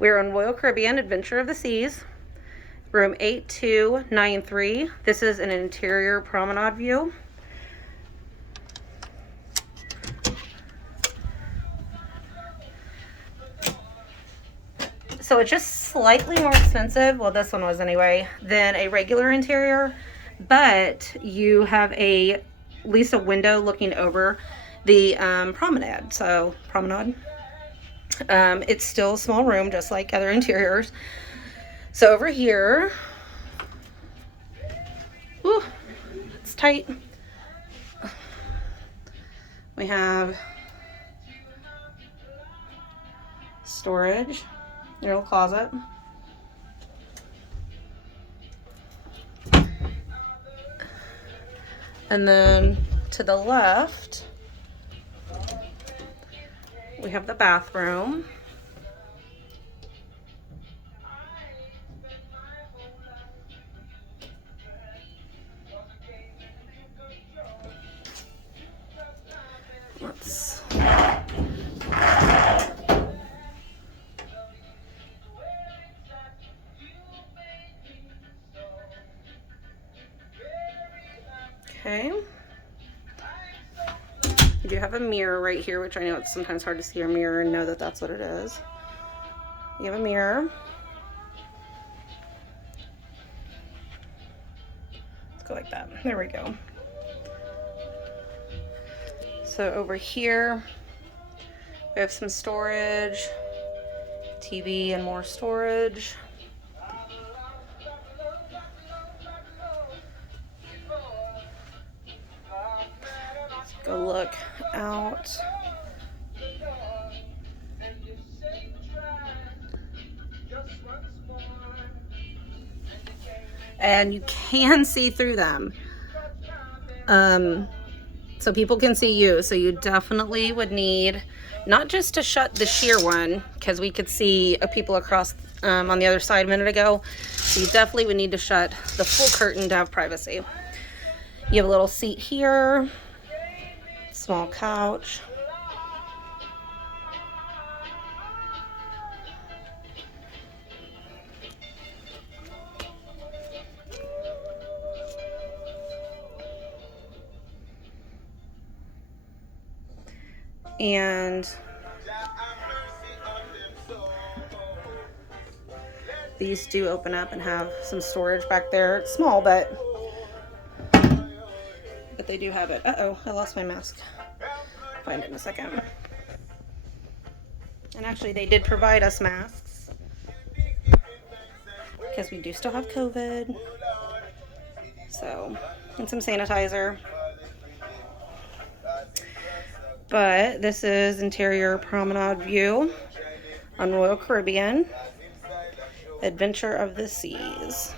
We're on Royal Caribbean Adventure of the Seas, room 8293. This is an interior promenade view. So it's just slightly more expensive, well this one was anyway, than a regular interior, but you have at least a window looking over the promenade. It's still a small room, just like other interiors. So over here, ooh, it's tight. We have storage, your little closet. And then to the left, we have the bathroom. Okay. You do have a mirror right here, which I know it's sometimes hard to see a mirror and know that that's what it is. You have a mirror. Let's go like that. There we go. So over here, we have some storage, TV and more storage. Let's go look out. And you can see through them. So people can see you. So you definitely would need, not just to shut the sheer one, because we could see people across on the other side a minute ago. So you definitely would need to shut the full curtain to have privacy. You have a little seat here, small couch. And these do open up and have some storage back there. It's small, but they do have it. Uh-oh, I lost my mask. I'll find it in a second. And actually, they did provide us masks because we do still have COVID. So, and some sanitizer. But this is interior promenade view on Royal Caribbean Adventure of the Seas.